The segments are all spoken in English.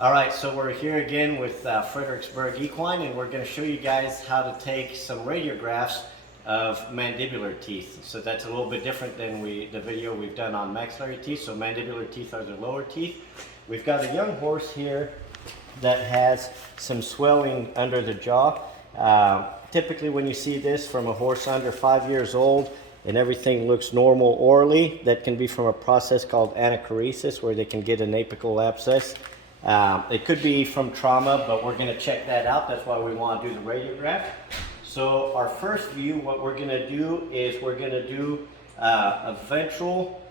All right, so we're here again with Fredericksburg Equine, and we're going to show you guys how to take some radiographs of mandibular teeth. So that's a little bit different than the video we've done on maxillary teeth. So mandibular teeth are the lower teeth. We've got a young horse here that has some swelling under the jaw. Typically when you see this from a horse under 5 years old and everything looks normal orally, that can be from a process called anachoresis, where they can get an apical abscess. It could be from trauma, but we're going to check that out. That's why we want to do the radiograph. So our first view, what we're going to do is we're going to do a ventral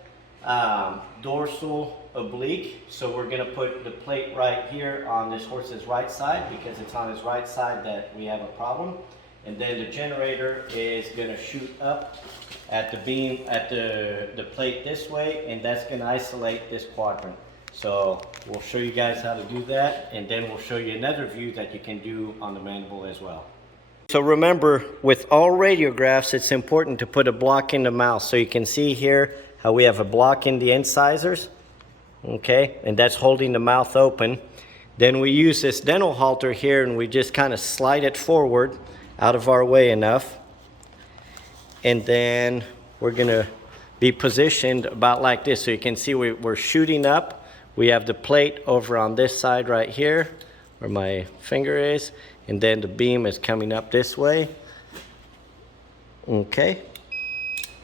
dorsal oblique. So we're going to put the plate right here on this horse's right side, because it's on his right side that we have a problem. And then the generator is going to shoot up at the beam, at the plate this way, and that's going to isolate this quadrant. So we'll show you guys how to do that, and then we'll show you another view that you can do on the mandible as well. So remember, with all radiographs, it's important to put a block in the mouth. So you can see here how we have a block in the incisors, okay, and that's holding the mouth open. Then we use this dental halter here, and we just kind of slide it forward out of our way enough, and then we're gonna be positioned about like this. So you can see we're shooting up. We have the plate over on this side right here where my finger is, and then the beam is coming up this way. Okay.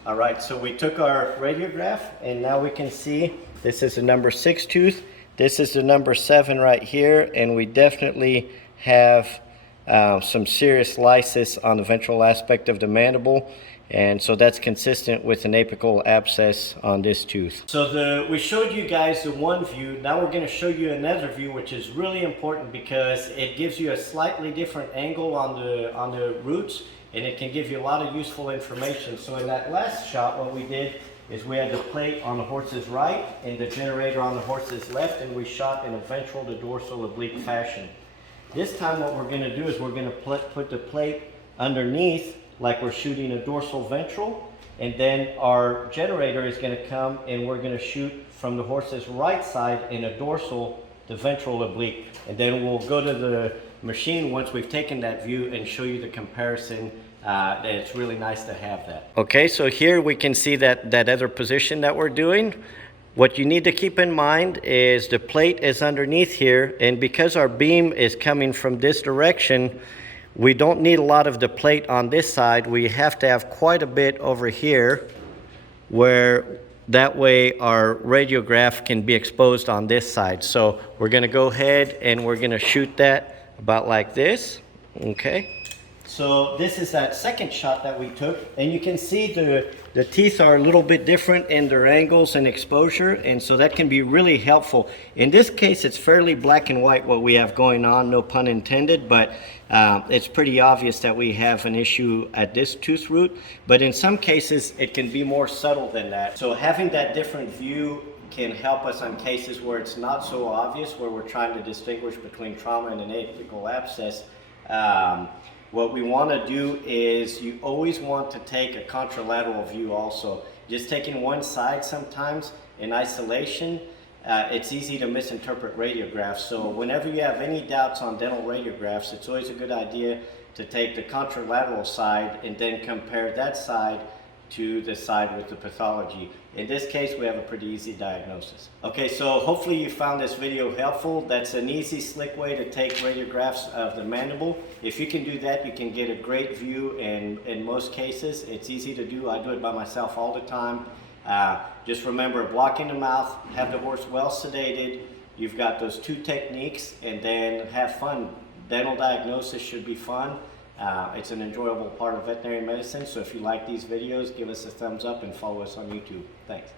All right, so we took our radiograph, and now we can see this is the number 6 tooth. This is the number 7 right here, and we definitely have some serious lysis on the ventral aspect of the mandible. And so that's consistent with an apical abscess on this tooth. So we showed you guys the one view. Now we're going to show you another view, which is really important because it gives you a slightly different angle on the roots, and it can give you a lot of useful information. So in that last shot, what we did is we had the plate on the horse's right and the generator on the horse's left, and we shot in a ventral to dorsal oblique fashion. This time what we're going to do is we're going to put the plate underneath like we're shooting a dorsal ventral, and then our generator is going to come and we're going to shoot from the horse's right side in a dorsal to ventral oblique. And then we'll go to the machine once we've taken that view and show you the comparison. That it's really nice to have that. Okay, so here we can see that other position that we're doing. What you need to keep in mind is the plate is underneath here, and because our beam is coming from this direction, we don't need a lot of the plate on this side. We have to have quite a bit over here, where that way our radiograph can be exposed on this side. So we're going to go ahead and we're going to shoot that about like this. Okay. So this is that second shot that we took, and you can see the teeth are a little bit different in their angles and exposure, and so that can be really helpful. In this case, it's fairly black and white what we have going on, no pun intended, but it's pretty obvious that we have an issue at this tooth root. But in some cases, it can be more subtle than that. So having that different view can help us on cases where it's not so obvious, where we're trying to distinguish between trauma and an apical abscess. What we want to do is you always want to take a contralateral view also. Just taking one side sometimes in isolation, it's easy to misinterpret radiographs. So whenever you have any doubts on dental radiographs, it's always a good idea to take the contralateral side and then compare that side to the side with the pathology. In this case, we have a pretty easy diagnosis. Okay, so hopefully you found this video helpful. That's an easy, slick way to take radiographs of the mandible. If you can do that, you can get a great view, and in most cases, it's easy to do. I do it by myself all the time. Just remember, block in the mouth, have the horse well sedated. You've got those two techniques, and then have fun. Dental diagnosis should be fun. It's an enjoyable part of veterinary medicine, so if you like these videos, give us a thumbs up and follow us on YouTube. Thanks.